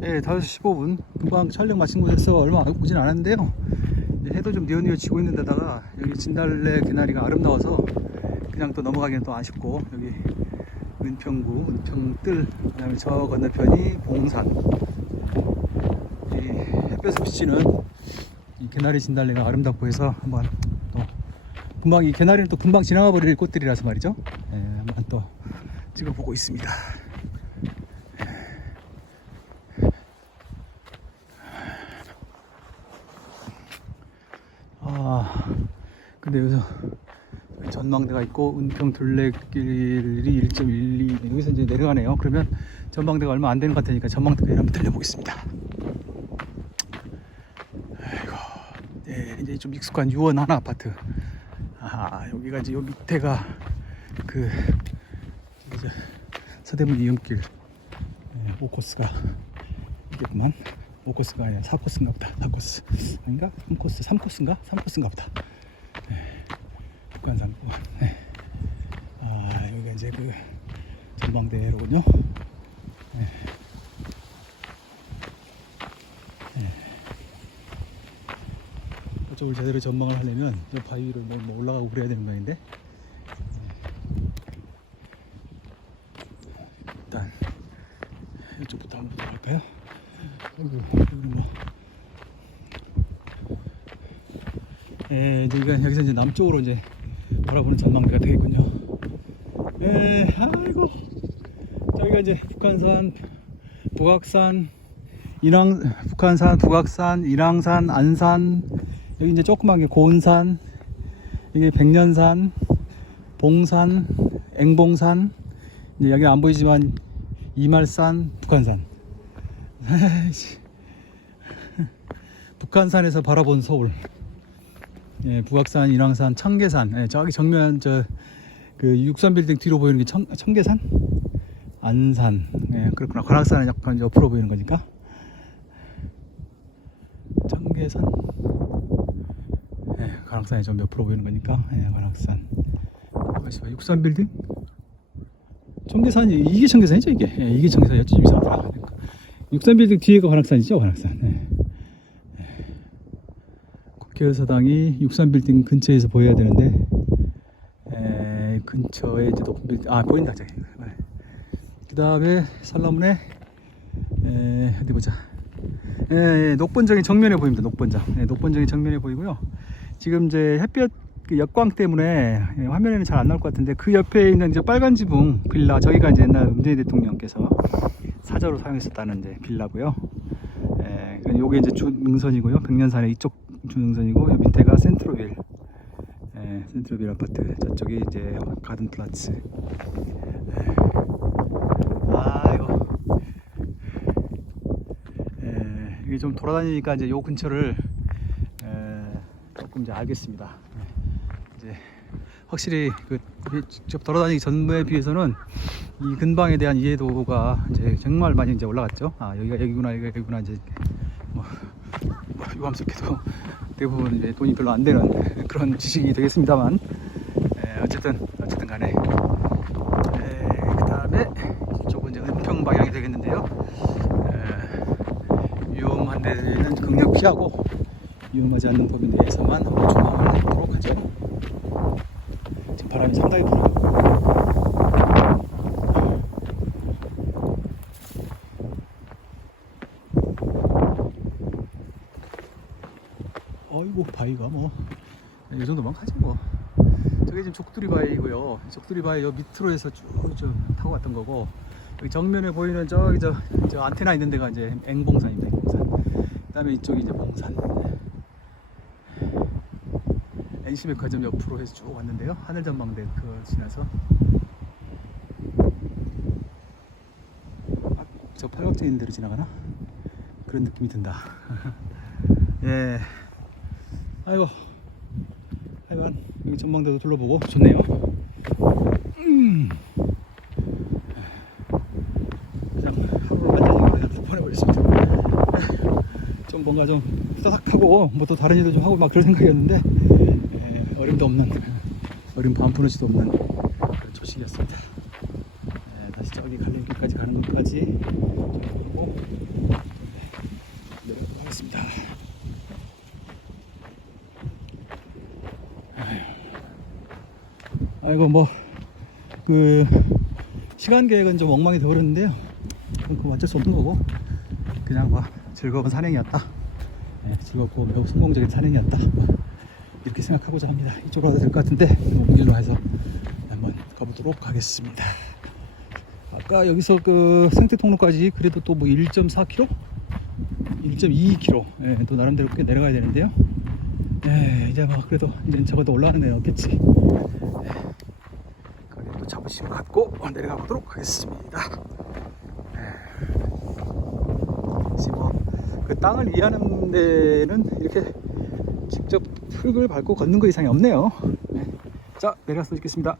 네, 5시 15분. 금방 촬영 마친 곳에서 얼마 오진 않았는데요. 해도 좀 뉘어뉘어 지고 있는 데다가 여기 진달래 개나리가 아름다워서 그냥 또 넘어가기는 또 아쉽고 여기 은평구, 은평뜰, 그 다음에 저 건너편이 봉산. 이 햇볕을 비치는 이 개나리 진달래가 아름답고 해서 한번 또 금방 이 개나리는 또 금방 지나가 버릴 꽃들이라서 말이죠. 예, 한번 또 찍어보고 있습니다. 아, 근데 여기서 전망대가 있고 은평 둘레길이 1.12 여기서 이제 내려가네요. 그러면 전망대가 얼마 안 되는 것 같으니까 전망대에 한번 들려보겠습니다. 아이고, 네, 이제 좀 익숙한 유원 하나 아파트. 아, 여기가 이제 요 밑에가 그 이제 서대문 이음길 네, 5코스가 이겠구만. 5코스가 아니라 4코스인가 보다. 4코스. 아닌가? 3코스, 3코스인가? 3코스인가 보다. 네. 북한산 구간. 네. 아, 여기가 이제 그 전망대로군요. 네. 네. 이쪽을 제대로 전망을 하려면 저 바위 위를 뭐, 뭐 올라가고 그래야 되는 모양인데. 네. 일단 이쪽부터 한번 할까요? 아이고, 뭐. 예, 이제 여기서 이제 남쪽으로 이제 바라보는 전망대가 되겠군요. 예, 아이고. 저기가 이제 북한산, 북악산, 인왕, 북한산, 북악산, 인왕산, 안산, 여기 이제 조그만 게 고은산, 이게 백년산, 봉산, 앵봉산, 이제 여기 안 보이지만 이말산, 북한산. 북한산에서 바라본 서울. 예, 북악산, 인왕산, 청계산. 예, 저기 정면 저 그 육산 빌딩 뒤로 보이는 게 청, 청계산? 안산. 예, 그렇구나. 관악산은 약간 옆으로 보이는 거니까. 청계산. 예, 관악산이 좀 옆으로 보이는 거니까. 예, 관악산. 가만있어 육산 빌딩? 청계산이 이게 청계산이죠 이게. 예, 이게 청계산이었죠. 좀 이상하더라. 육산 빌딩 뒤에가 관악산이죠, 관악산. 예. 국회의사당이 육산 빌딩 근처에서 보여야 되는데 에, 근처에 이제 높은 빌딩 아 보인다 저기. 그 다음에 산라문에 에, 어디 보자. 에, 예, 녹번정이 정면에 보입니다 녹번정. 예, 녹번정이 정면에 보이고요. 지금 이제 햇볕 그 역광 때문에 예, 화면에는 잘 안 나올 것 같은데 그 옆에 있는 이제 빨간 지붕 빌라 저기가 이제 옛날 문재인 대통령께서 사저로 사용했었다는 이제 빌라고요. 예, 요게 이제 주능선이고요. 백년산의 이쪽 주능선이고 요 밑에가 센트로빌. 예, 센트로빌 아파트. 저쪽이 이제 가든 플라츠. 예. 아이고 예, 이게 좀 돌아다니니까 이제 요 근처를 예, 조금 이제 알겠습니다. 예, 이제 확실히 그 직접 돌아다니기 전에 비해서는 이 근방에 대한 이해도가 이제 정말 많이 이제 올라갔죠. 아 여기가 여기구나 여기가 여기구나 이제 뭐, 뭐 유감스럽게도 대부분 이제 돈이 별로 안 되는 그런 지식이 되겠습니다만 에, 어쨌든 어쨌든 간에 그 다음에 이쪽은 이제 은평 방향이 되겠는데요. 에, 위험한 데는 극력 피하고 위험하지 않는 범위 내에서만 조망을 해보도록 하죠. 바람이 상당히 불어요. 어이구 바위가 뭐. 이 정도만 가지 뭐. 저게 지금 족두리 바위고요. 족두리 바위 요 밑으로 해서 쭉쭉 타고 갔던 거고 여기 정면에 보이는 저기 저, 저 안테나 있는 데가 이제 앵봉산입니다 앵봉산. 그 다음에 이쪽이 이제 봉산 NC백화점 옆으로 해서 쭉 왔는데요. 하늘전망대 그 지나서. 아, 저 팔각정 있는 데로 지나가나? 그런 느낌이 든다. 예. 아이고. 하여간 여기 전망대도 둘러보고. 좋네요. 음. 그냥 하루를 완전히 그냥 보내버렸습니다. 좀 뭔가 좀 후다닥 하고 뭐 또 다른 일도 좀 하고 막 그런 생각이었는데. 예, 어림도 없는 어림 반푸는지도 없는 그런 조식이었습니다. 네, 다시 저기 갈림길까지 가는 것까지 보고 내려가도록 하겠습니다. 아이고 뭐 그 시간 계획은 좀 엉망이 되어버렸는데요. 그건 어쩔 수 없는 거고 그냥 뭐 즐거운 산행이었다. 네, 즐겁고 매우 성공적인 산행이었다. 이렇게 생각하고자 합니다. 이쪽으로 가도 될 것 같은데 온 길로 해서 한번 가보도록 하겠습니다. 아까 여기서 그 생태 통로까지 그래도 또 뭐 1.4km, 1.2km 예, 또 나름대로 꽤 내려가야 되는데요. 예, 이제 뭐 그래도 이제 적어도 올라가는 데는 없겠지. 예, 또 자부심 갖고 내려가 보도록 하겠습니다. 예. 지금 뭐 그 땅을 이해하는 데는 이렇게 직접 흙을 밟고 걷는 거 이상이 없네요. 네. 자, 내려가서 찍겠습니다.